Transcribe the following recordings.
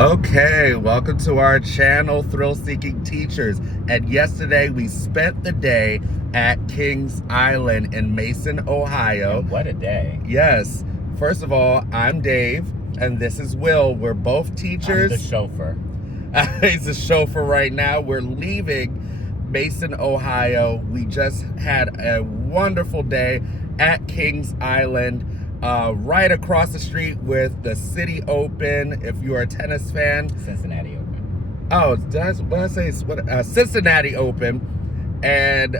Okay, welcome to our channel, Thrill Seeking Teachers. And yesterday we spent the day at Kings Island in Mason, Ohio. And what a day. Yes. First of all, I'm Dave, and this is Will. We're both teachers. I'm the chauffeur. He's the chauffeur right now. We're leaving Mason, Ohio. We just had a wonderful day at Kings Island. Right across the street with the City Open. If you're a tennis fan, Cincinnati Open. Oh, what did I say? Cincinnati Open. And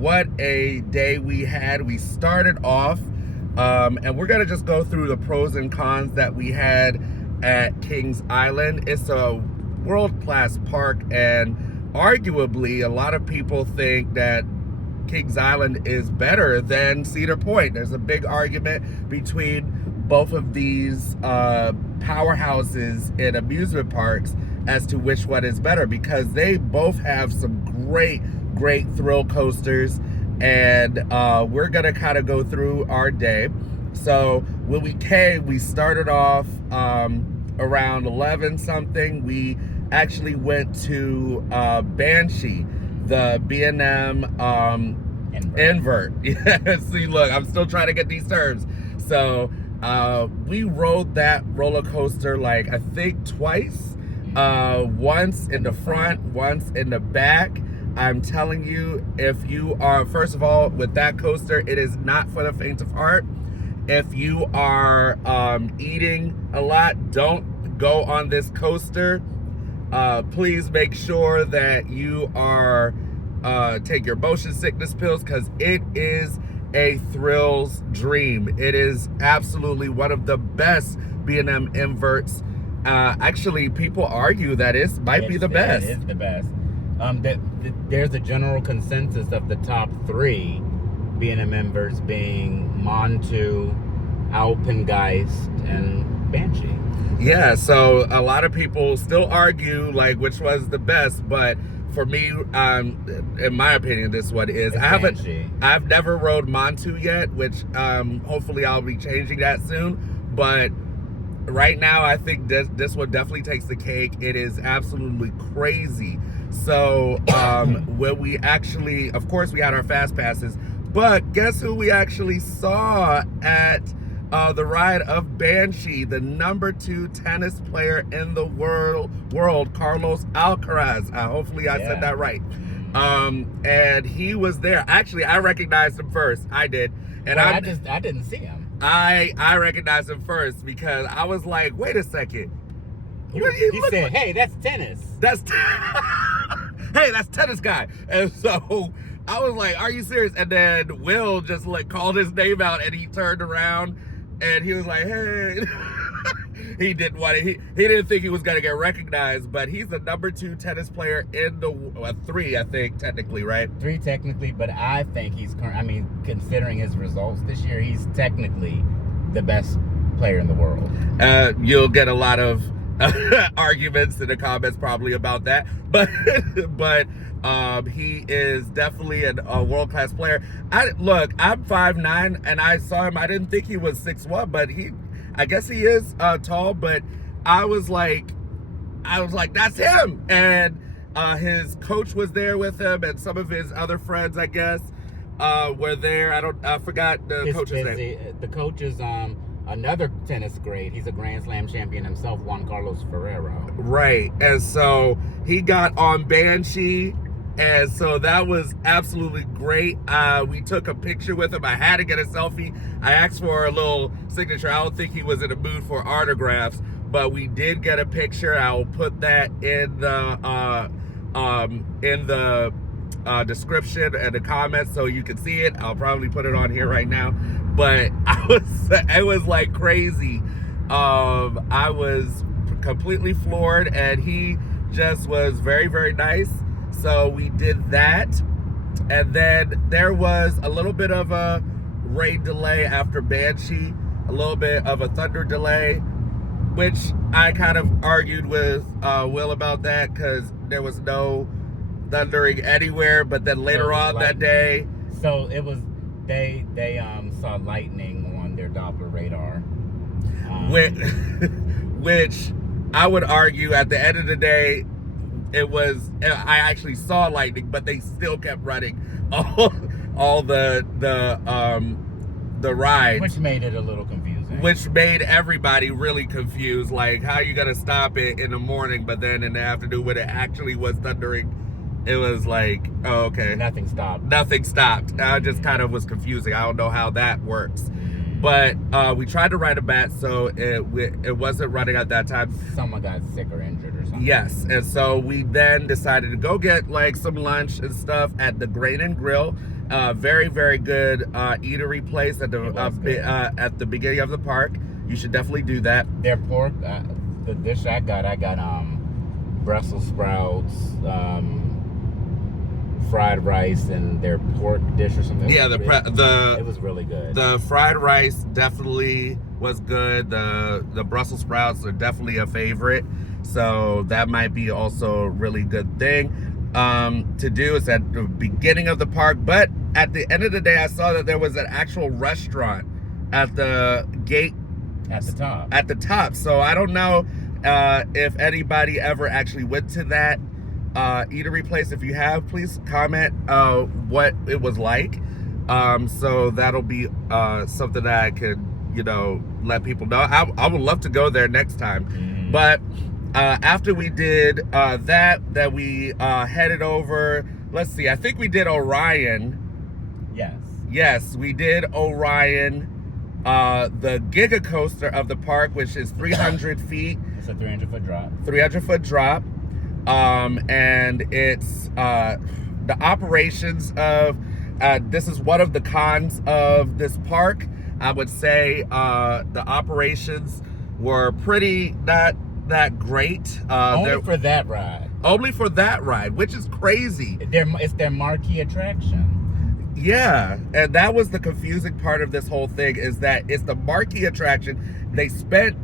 what a day we had. We started off, and we're gonna just go through the pros and cons that we had at Kings Island. It's a world-class park, and arguably a lot of people think that Kings Island is better than Cedar Point. There's a big argument between both of these powerhouses in amusement parks as to which one is better, because they both have some great thrill coasters, and we're gonna kind of go through our day. So when we came, we started off around 11 something. We actually went to Banshee, the B&M invert. Yeah, see, look, I'm still trying to get these terms. So we rode that roller coaster, like, I think twice. Once in the front, once in the back. I'm telling you, if you are, first of all, with that coaster, it is not for the faint of heart. If you are eating a lot, don't go on this coaster. Please make sure that you are take your motion sickness pills, because it is a thrills dream. It is absolutely one of the best B&M inverts. Actually, people argue that it might be the best. It is the best. There's a general consensus of the top three B&M inverts being Montu, Alpengeist, and Banshee. Yeah, so a lot of people still argue like which was the best, but for me, in my opinion, this is what it is. I've never rode Montu yet, which hopefully I'll be changing that soon. But right now, I think this one definitely takes the cake. It is absolutely crazy. So when we actually, of course, we had our fast passes, but guess who we actually saw at the ride of Banshee? The #2 tennis player in the world, Carlos Alcaraz. Hopefully I said that right. And he was there. Actually, I recognized him first. I did. And well, I didn't see him. I recognized him first because I was like, wait a second. He said, hey, that's tennis. Hey, that's tennis guy. And so I was like, are you serious? And then Will just like called his name out, and he turned around and he was like, hey. He didn't want it. He didn't think he was going to get recognized, but he's the #2 tennis player in the 3, I think, technically, right? 3 technically, but I think he's, considering his results this year, he's technically the best player in the world. You'll get a lot of arguments in the comments probably about that, but he is definitely a world-class player. I'm 5'9", and I saw him. I didn't think he was 6'1", but I guess he is tall. But I was like, that's him. And his coach was there with him, and some of his other friends, I guess, were there. I forgot the coach's name. The coach is another tennis great. He's a Grand Slam champion himself, Juan Carlos Ferrero. Right. And so he got on Banshee, and so that was absolutely great. We took a picture with him. I had to get a selfie. I asked for a little signature. I don't think he was in the mood for autographs, but we did get a picture. I'll put that in the description and the comments so you can see it. I'll probably put it on here right now. But it was like crazy. I was completely floored, and he just was very, very nice. So we did that, and then there was a little bit of a rain delay after Banshee, a little bit of a thunder delay, which I kind of argued with Will about that, because there was no thundering anywhere. But then later on that day, so it was they saw lightning on their Doppler radar, which I would argue at the end of the day, I actually saw lightning, but they still kept running all the rides, which made it a little confusing. Which made everybody really confused. Like, how you gonna stop it in the morning, but then in the afternoon when it actually was thundering, it was like, oh, okay. Nothing stopped. Nothing stopped. I just kind of was confusing. I don't know how that works. But we tried to ride a bat, so it wasn't running at that time. Someone got sick or injured or something. Yes, and so we then decided to go get like some lunch and stuff at the Grain and Grill. Very, very good eatery place at the beginning of the park. You should definitely do that. Their pork, the dish I got Brussels sprouts, fried rice, and their pork dish or something. Yeah, it was really good. The fried rice definitely was good. The Brussels sprouts are definitely a favorite, so that might be also a really good thing to do. It's at the beginning of the park, but at the end of the day, I saw that there was an actual restaurant at the gate at the top. At the top. So I don't know if anybody ever actually went to that eatery place. If you have, please comment what it was like. So that'll be something that I could, let people know. I would love to go there next time. Mm-hmm. But after we did that we headed over. Let's see. I think we did Orion. Yes, we did Orion. The Giga Coaster of the park, which is 300 feet. It's a 300-foot drop. 300-foot drop. And it's the operations of this is one of the cons of this park. I would say the operations were pretty not that great. Only for that ride. Only for that ride, which is crazy. It's their marquee attraction. Yeah, and that was the confusing part of this whole thing, is that it's the marquee attraction. They spent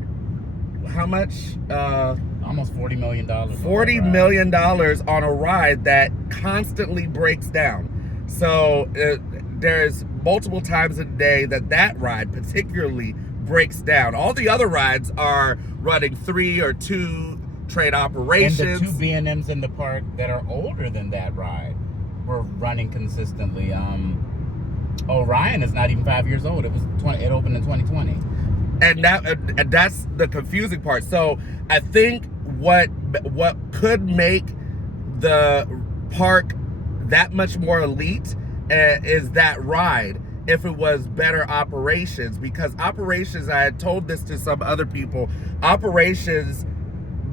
how much? Almost $40 million. $40 million on a ride that constantly breaks down. So there's multiple times a day that ride particularly breaks down. All the other rides are running 3 or 2 train operations. And the 2 B&Ms in the park that are older than that ride were running consistently. Orion is not even 5 years old. It opened in 2020. And that's the confusing part. So I think what could make the park that much more elite is that ride, if it was better operations. Because operations, I had told this to some other people, operations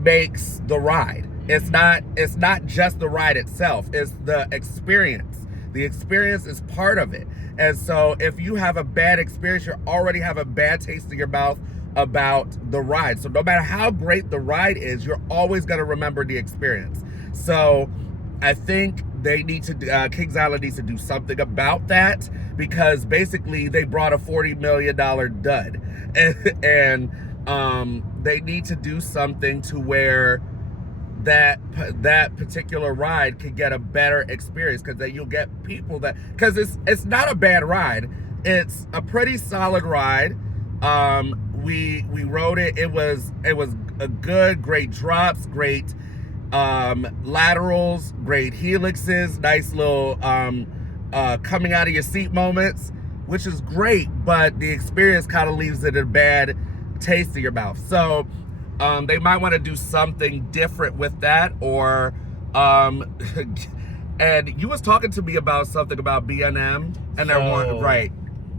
makes the ride. It's not just the ride itself, it's the experience. The experience is part of it. And so if you have a bad experience, you already have a bad taste in your mouth about the ride. So no matter how great the ride is, you're always going to remember the experience. So I think they need to, Kings Island needs to do something about that, because basically they brought a $40 million dud. And they need to do something to where that particular ride could get a better experience, because then you'll get people because it's not a bad ride. It's a pretty solid ride. We rode it. It was a great drops, great laterals, great helixes, nice little coming out of your seat moments, which is great, but the experience kind of leaves it a bad taste in your mouth. So they might want to do something different with that, or and you was talking to me about something about B&M, and they're one, right?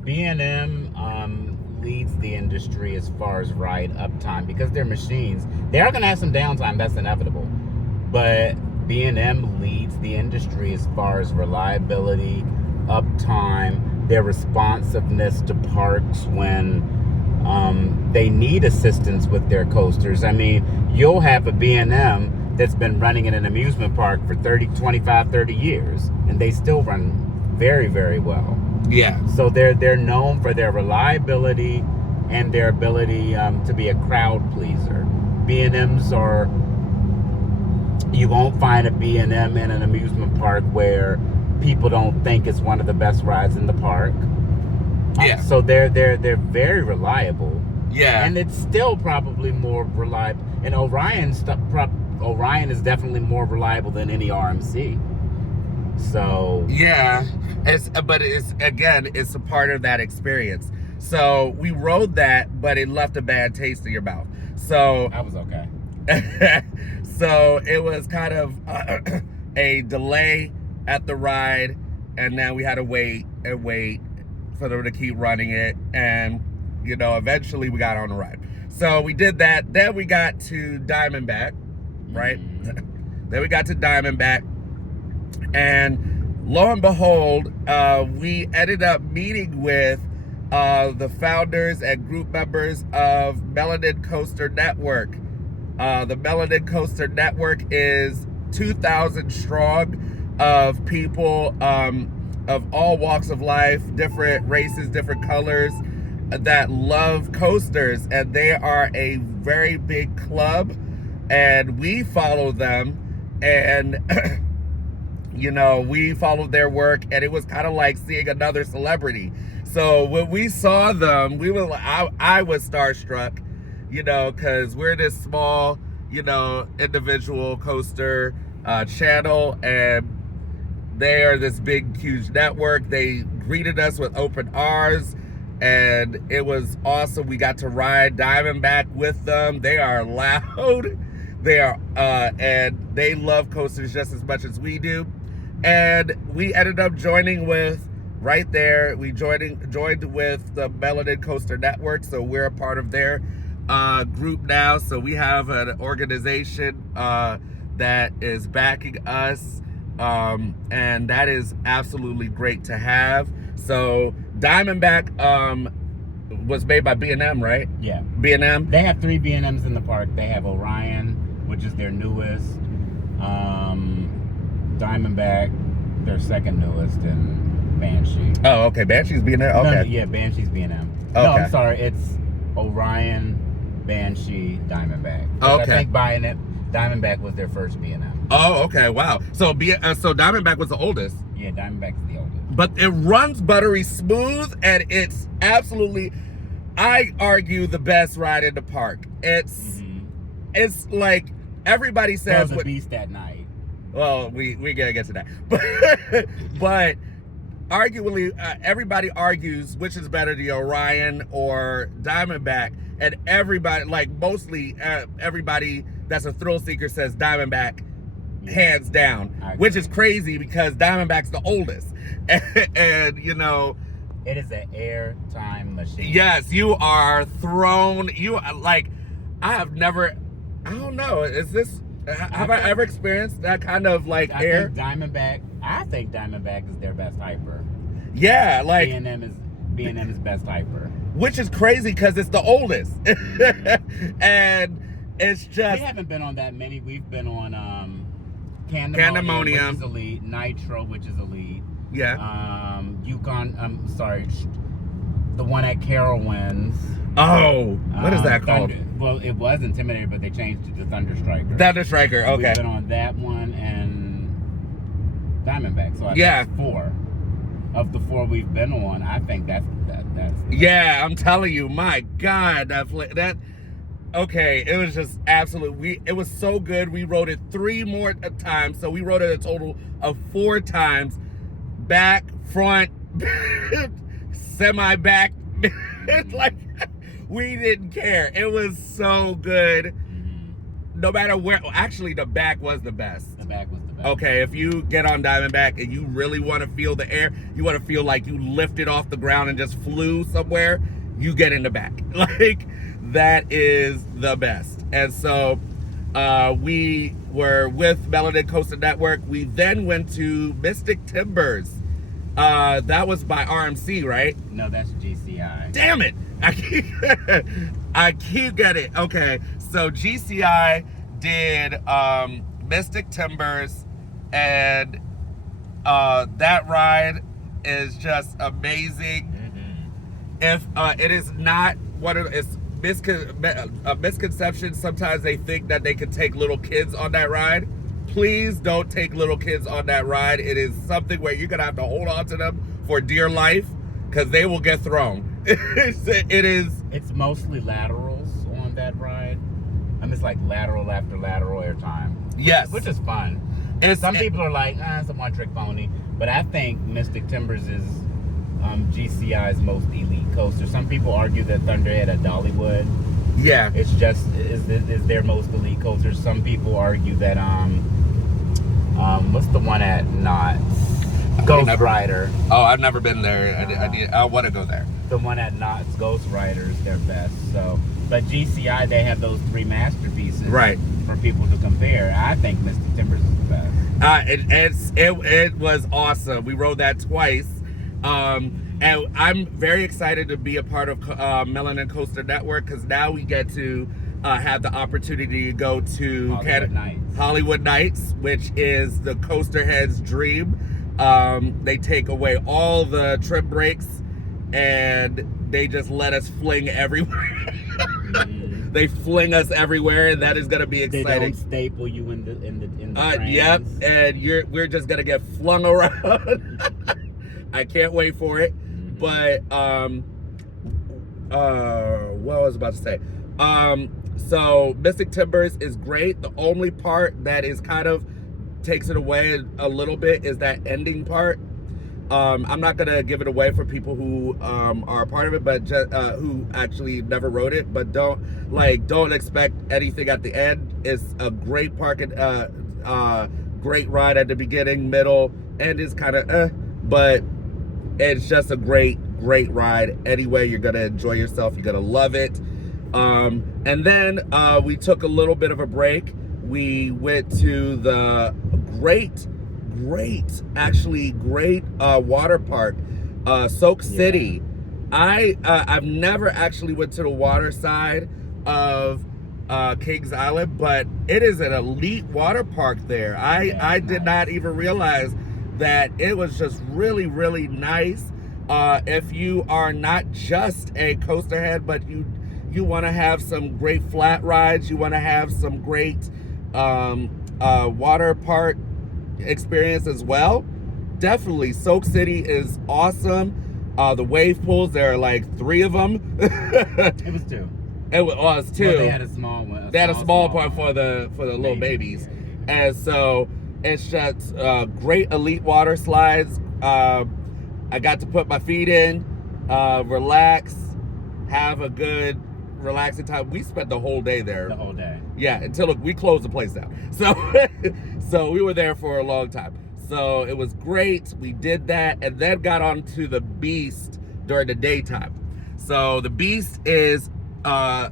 B&M leads the industry as far as ride uptime, because their machines, they are going to have some downtime, that's inevitable, but B&M leads the industry as far as reliability, uptime, their responsiveness to parks when they need assistance with their coasters. I mean, you'll have a B&M that's been running in an amusement park for 25, 30 years, and they still run very, very well. Yeah. So they're known for their reliability and their ability to be a crowd pleaser. B&Ms are, you won't find a B&M in an amusement park where people don't think it's one of the best rides in the park. Yeah. So they're very reliable. Yeah. And it's still probably more reliable. And Orion is definitely more reliable than any RMC. So yeah, it's a part of that experience. So we rode that, but it left a bad taste in your mouth. So I was okay. so it was kind of a delay at the ride, and then we had to wait and wait for them to keep running it, and eventually we got on the ride. So we did that. Then we got to Diamondback, right? Then we got to Diamondback, and lo and behold, we ended up meeting with the founders and group members of Melanin Coaster Network. The Melanin Coaster Network is 2,000 strong of people of all walks of life, different races, different colors, that love coasters, and they are a very big club, and we follow them, and we followed their work, and it was kind of like seeing another celebrity. So when we saw them, I was starstruck, because we're this small, individual coaster channel, and they are this big, huge network. They greeted us with open arms, and it was awesome. We got to ride Diamondback with them. They are loud. They are, and they love coasters just as much as we do. And we ended up joining with, right there, we joined with the Melanin Coaster Network. So we're a part of their group now. So we have an organization that is backing us. And that is absolutely great to have. So Diamondback was made by B&M, right? Yeah. B&M? They have 3 B&Ms in the park. They have Orion, which is their newest. Diamondback, their second newest, and Banshee. Oh, okay. Banshee's B&M? Okay. No, yeah, Banshee's B&M. Okay. No, I'm sorry. It's Orion, Banshee, Diamondback. Okay. I think buying it, Diamondback was their first B&M. Oh, okay. Wow. So Diamondback was the oldest. Yeah, Diamondback's the oldest. But it runs buttery smooth, and it's absolutely, I argue, the best ride in the park. It's like everybody says. It was a beast that night. Well, we gotta get to that, but arguably, everybody argues which is better, the Orion or Diamondback, and everybody, like mostly everybody that's a thrill seeker, says Diamondback, hands down, which is crazy because Diamondback's the oldest, and it is an airtime machine. Yes, you are thrown. I don't know. Have I ever experienced that kind of air? I think Diamondback is their best hyper. Yeah, like B&M is best hyper. Which is crazy because it's the oldest. And it's just, we haven't been on that many. We've been on Candemonium, which is elite, Nitro, which is elite. Yeah. Yukon, the one at Carowinds. Oh, what is that called? Well, it was Intimidator, but they changed it to Thunder Striker. Thunder Striker, okay. We've been on that one and Diamondback. So I think 4. Of the 4 we've been on, I think that's yeah, I'm telling you, my God, that okay, it was just absolute. It was so good. We rode it 3 more times, so we rode it a total of 4 times. Back, front, semi-back. It's like we didn't care. It was so good. No matter where. Actually, the back was the best. The back was the best. Okay, if you get on Diamondback and you really want to feel the air, you want to feel like you lifted off the ground and just flew somewhere, you get in the back. Like, that is the best. And so we were with Melanin Coaster Network. We then went to Mystic Timbers. That was by RMC, right? No, that's GCI. Damn it! I keep getting it. Okay, so GCI did Mystic Timbers, and that ride is just amazing. If it is not what it's a misconception, sometimes they think that they could take little kids on that ride. Please don't take little kids on that ride. It is something where you're gonna have to hold on to them for dear life because they will get thrown. It's mostly laterals on that ride. it's like lateral after lateral airtime. Yes. Which is fun. Some people are like, it's a one-trick pony. But I think Mystic Timbers is GCI's most elite coaster. Some people argue that Thunderhead at Dollywood, yeah, it's just is their most elite coaster. Some people argue that what's the one at Knott's? Ghost Rider. Oh, I've never been there. I want to go there. The one at Knott's, Ghost Rider, is their best. So, but GCI, they have those 3 masterpieces, right, for people to compare. I think Mystic Timbers is the best. It was awesome. We rode that twice, and I'm very excited to be a part of Melanin Coaster Network, because now we get to have the opportunity to go to Hollywood Nights, which is the coaster head's dream. They take away all the trim brakes and they just let us fling everywhere. They fling us everywhere, and that is going to be exciting. They don't staple you in the yep, and we're just going to get flung around. I can't wait for it. But what I was about to say. So Mystic Timbers is great. The only part that is kind of takes it away a little bit is that ending part. I'm not gonna give it away for people who are a part of it, but just who actually never rode it. But don't expect anything at the end. It's a great great ride at the beginning, middle, and it's kind of but it's just a great ride. Anyway, you're gonna enjoy yourself. You're gonna love it. And then we took a little bit of a break. We went to the great water park, Soak City. I've never actually went to the water side of Kings Island, but it is an elite water park there. I did not even realize that it was just really nice. If you are not just a coaster head, but you want to have some great flat rides, you want to have some great water park experience as well, definitely Soak City is awesome. The wave pools, there are like 3 of them. It was 2. It was 2. Well, they had a small one. They had a small part for the little babies. And so it's just great elite water slides. I got to put my feet in, relax, have a good relaxing time. We spent the whole day there. The whole day. Yeah, until we closed the place down. So we were there for a long time. So it was great. We did that, and then got onto the Beast during the daytime. So the Beast is how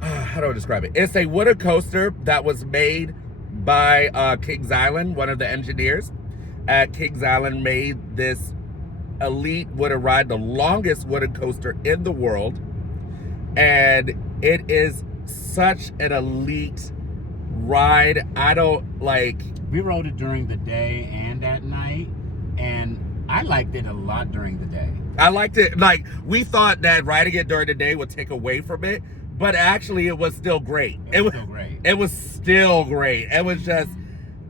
do I describe it? It's a wooden coaster that was made by Kings Island. One of the engineers at Kings Island made this elite wooden ride, the longest wooden coaster in the world. And it is such an elite ride. We rode it during the day and at night, and I liked it a lot during the day. I liked it. Like, we thought that riding it during the day would take away from it, but actually it was still great. It was still great. It was still great. It was just,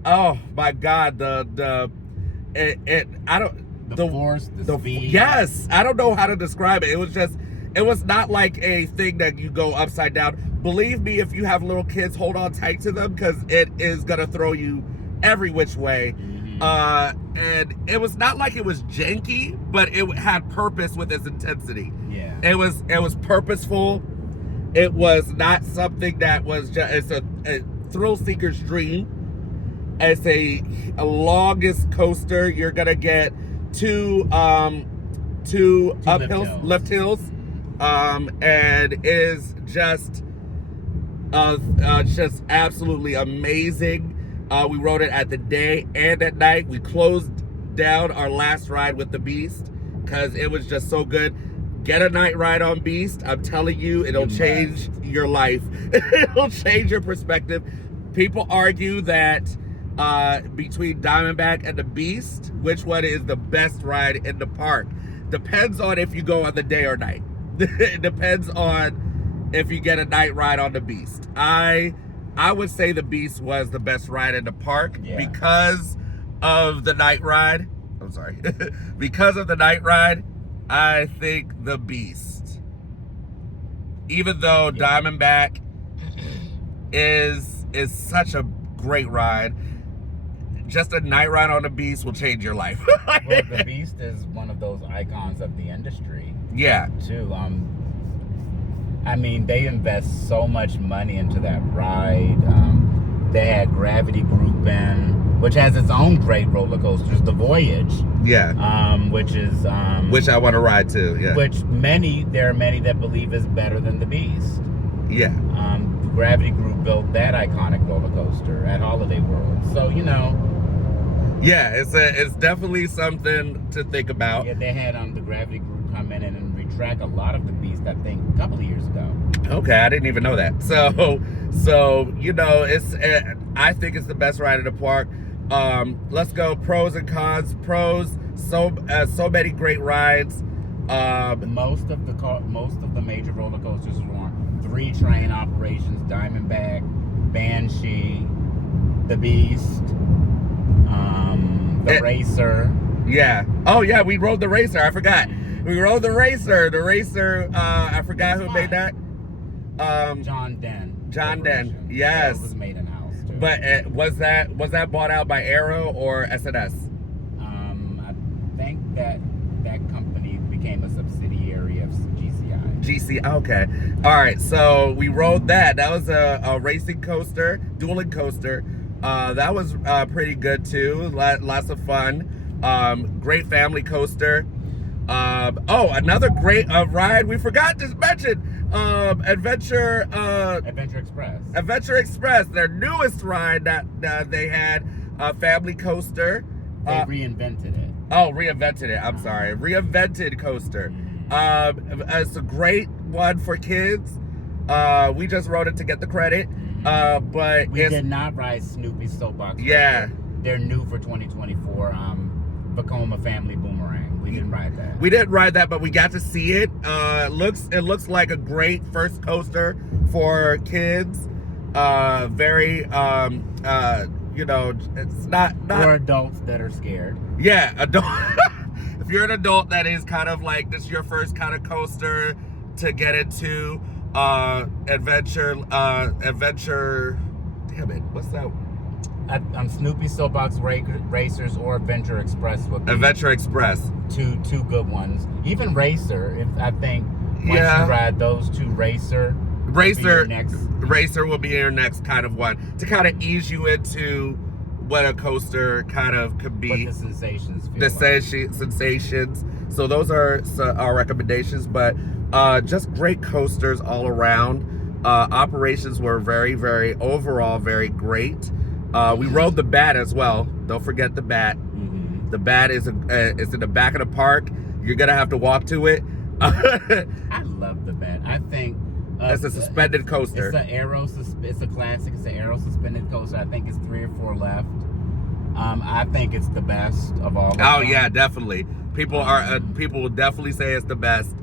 oh my God, the force, the speed. Yes, I don't know how to describe it. It was not like a thing that you go upside down. Believe me, if you have little kids, hold on tight to them, because it is gonna throw you every which way. And it was not like it was janky, but it had purpose with its intensity. Yeah. It was purposeful. It was not something that was just, it's a thrill seeker's dream. It's a longest coaster. You're gonna get two uphills, lift hills, and is just absolutely amazing. We rode it at the day and at night. We closed down our last ride with the Beast because it was just so good. Get a night ride on Beast. I'm telling you, it'll change your life. It'll change your perspective. People argue that between Diamondback and the Beast, which one is the best ride in the park? Depends on if you go on the day or night. It depends on if you get a night ride on the Beast. I would say the Beast was the best ride in the park because of the night ride. I'm sorry. Because of the night ride, I think the Beast. Even though Diamondback is such a great ride. Just a night ride on the Beast will change your life. Well, the Beast is one of those icons of the industry. Yeah. Too. I mean, they invest so much money into that ride. They had Gravity Group in, which has its own great roller coasters. The Voyage. Yeah. Which is which I want to ride too. Yeah. Which there are many that believe is better than the Beast. Yeah. Gravity Group built that iconic roller coaster at Holiday World. So, you know. Yeah, it's definitely something to think about. Yeah, they had the Gravity Group come in and retract a lot of the Beast, I think, a couple of years ago. Okay, I didn't even know that. So you know, I think it's the best ride in the park. Let's go pros and cons. Pros, so many great rides. Most of the major roller coasters were on 3 train operations: Diamondback, Banshee, the Beast, the Racer. Yeah. Oh yeah, we rode the Racer. I forgot. We rode the Racer. The Racer. I forgot who made that. John Den. John Den. Yes. It was made in house too. But was that bought out by Aero or SNS? I think that company became a subsidiary of GCI. GC. Okay. All right. So we rode that. That was a racing coaster, dueling coaster. That was pretty good too. Lots of fun. Great family coaster. Another great ride we forgot to mention. Adventure Express. Adventure Express, their newest ride that they had, family coaster. They reinvented it. Oh, reinvented it. I'm sorry. Reinvented coaster. It's a great one for kids. We just rode it to get the credit. But we did not ride Snoopy's Soapbox. Yeah. They're new for 2024. Vekoma Family Boomerang. We didn't ride that. We didn't ride that, but we got to see it. It looks like a great first coaster for kids. Very you know, it's not for adults that are scared. Yeah, adult. If you're an adult that is kind of like this, your first kind of coaster to get into. Adventure. Damn it, what's that? Snoopy Soapbox Racers or Adventure Express would be Adventure Express. Two good ones. Even Racer, I think once you ride those two, Racer will be your next kind of one to kind of ease you into what a coaster kind of could be. What the sensations feel like. Sensations. So those are our recommendations, but just great coasters all around. Operations were very, very, overall, very great. We rode the Bat as well. Don't forget the Bat. Mm-hmm. The Bat is in the back of the park. You're gonna have to walk to it. I love the Bat. I think it's a suspended coaster. It's a classic. It's an Aero suspended coaster. I think it's 3 or 4 left. I think it's the best of all. Yeah, definitely. People will definitely say it's the best.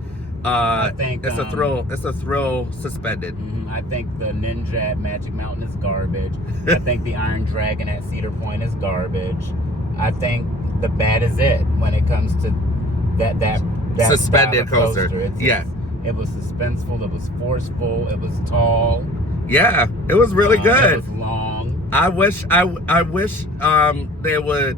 I think it's a thrill. It's a thrill suspended. I think the Ninja at Magic Mountain is garbage. I think the Iron Dragon at Cedar Point is garbage. I think the Bat is it when it comes to that suspended coaster. It was suspenseful. It was forceful. It was tall. Yeah, it was really good. It was long. I wish they would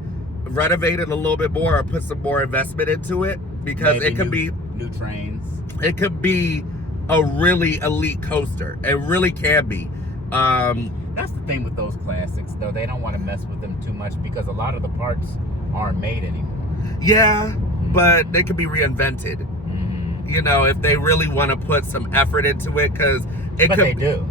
renovate it a little bit more or put some more investment into it, because maybe it could be new trains. It could be a really elite coaster. It really can be. That's the thing with those classics, though. They don't want to mess with them too much because a lot of the parts aren't made anymore. Yeah, but they could be reinvented. Mm-hmm. You know, if they really want to put some effort into it, because they do.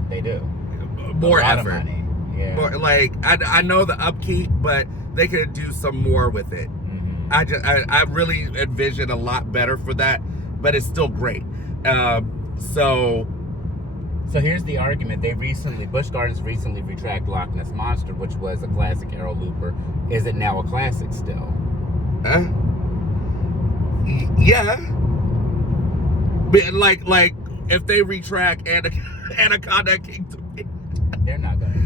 More a lot effort. Of money. Yeah. More, like I know the upkeep, but they could do some more with it. Mm-hmm. I really envision a lot better for that, but it's still great. So here's the argument. Busch Gardens recently retracted Loch Ness Monster, which was a classic Aero Looper. Is it now a classic still? Yeah. But like if they retract Anaconda King's Dominion. They're not gonna.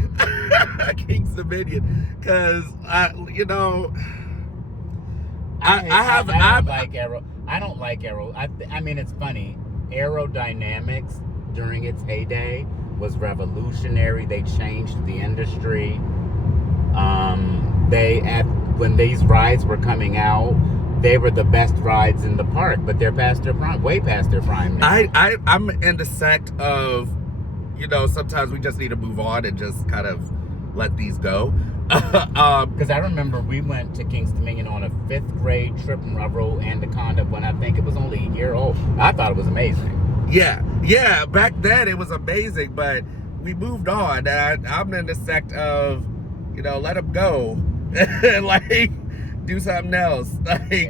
King's Dominion, because I don't like Aero. I don't like Aero. I mean, it's funny. Aerodynamics during its heyday was revolutionary. They changed the industry. When these rides were coming out, they were the best rides in the park, but they're past their prime, way past their prime now. I'm in the sect of, sometimes we just need to move on and just kind of let these go. Because I remember we went to King's Dominion on a 5th grade trip, and I rode Anaconda when I think it was only a year old. I thought it was amazing. Yeah, back then it was amazing, but we moved on. I'm in the sect of, let them go. Like, do something else. Like,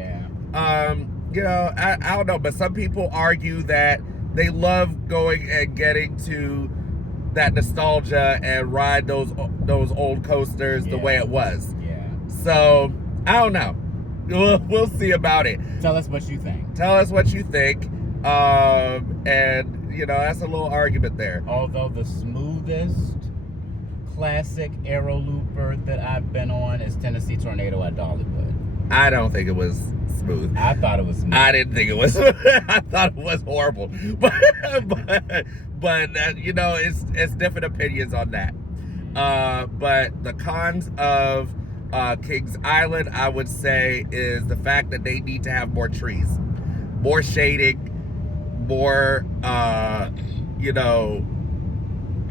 I don't know, but some people argue that they love going and getting to that nostalgia and ride those old coasters the way it was. Yeah. So, I don't know. We'll see about it. Tell us what you think. And, that's a little argument there. Although the smoothest classic aero looper that I've been on is Tennessee Tornado at Dollywood. I don't think it was smooth. I thought it was smooth. I didn't think it was. I thought it was horrible. But it's different opinions on that. But the cons of Kings Island, I would say, is the fact that they need to have more trees, more shading, more,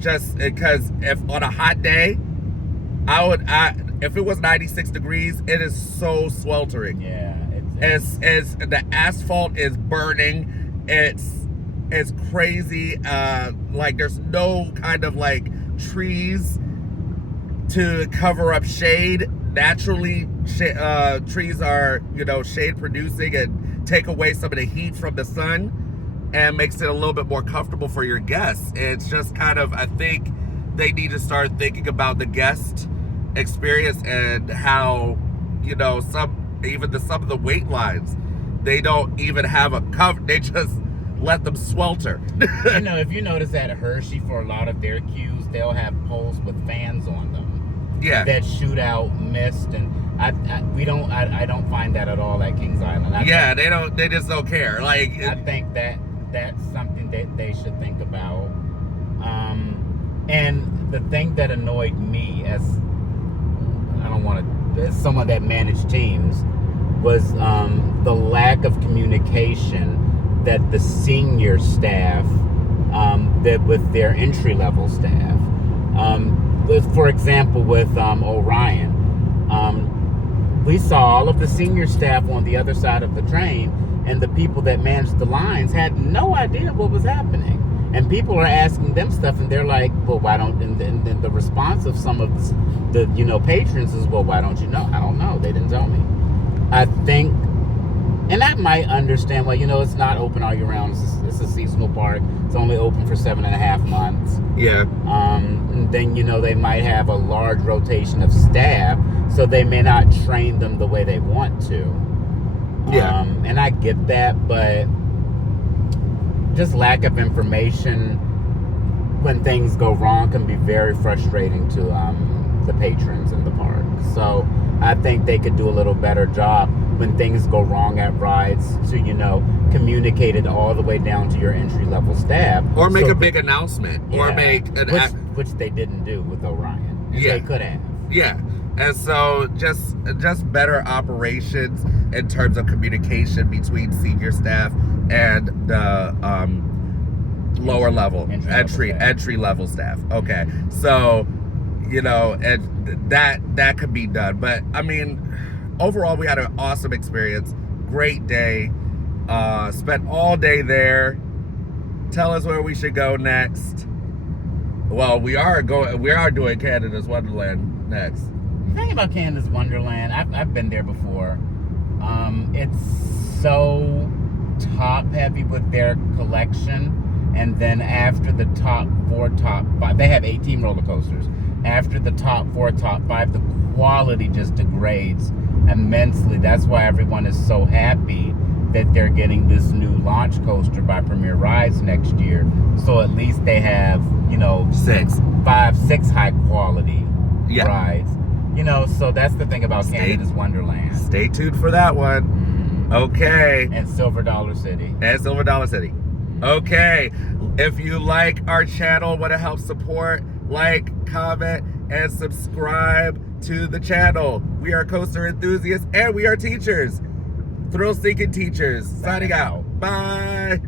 just because if on a hot day, if it was 96 degrees, it is so sweltering. Yeah. As the asphalt is burning, it's crazy. Like there's no kind of like trees to cover up shade. Naturally, trees are, shade producing and take away some of the heat from the sun and makes it a little bit more comfortable for your guests. It's just kind of, I think they need to start thinking about the guest experience and how, some of the wait lines, they don't even have a cover. They just let them swelter. If you notice at Hershey, for a lot of their queues, they'll have poles with fans on them. Yeah. That shoot out mist, and I don't find that at all at Kings Island. They just don't care. Like, I think that's something that they should think about. And the thing that annoyed me as someone that managed teams was the lack of communication that the senior staff did with their entry-level staff. For example, with Orion, we saw all of the senior staff on the other side of the train, and the people that managed the lines had no idea what was happening. And people are asking them stuff, and they're like, well, why don't, and the response of some of the patrons is, well, why don't you know? I don't know. They didn't tell me. I think, and I might understand, well, it's not open all year round. It's a seasonal park. It's only open for 7.5 months. Yeah. And then, they might have a large rotation of staff, so they may not train them the way they want to. Yeah. And I get that, but just lack of information when things go wrong can be very frustrating to the patrons in the park. So I think they could do a little better job when things go wrong at rides to, communicate it all the way down to your entry-level staff. Or make a big announcement. Yeah, or make an which they didn't do with Orion. Yeah. They could have. Yeah. And so just better operations in terms of communication between senior staff and the lower level entry level staff. Okay. So, and that could be done. But I mean, overall we had an awesome experience. Great day. Spent all day there. Tell us where we should go next. Well, we are doing Canada's Wonderland next. The thing about Canada's Wonderland, I've been there before. It's so top heavy with their collection, and then after the top 5, they have 18 roller coasters. After the top 5, the quality just degrades immensely. That's why everyone is so happy that they're getting this new launch coaster by Premier Rides next year. So at least they have, 6 high quality rides. So that's the thing about Canada's Wonderland. Stay tuned for that one. Mm-hmm. Okay. And Silver Dollar City. Okay. If you like our channel, want to help support, like, comment, and subscribe to the channel. We are coaster enthusiasts and we are teachers. Thrill-seeking teachers. Signing out. Bye.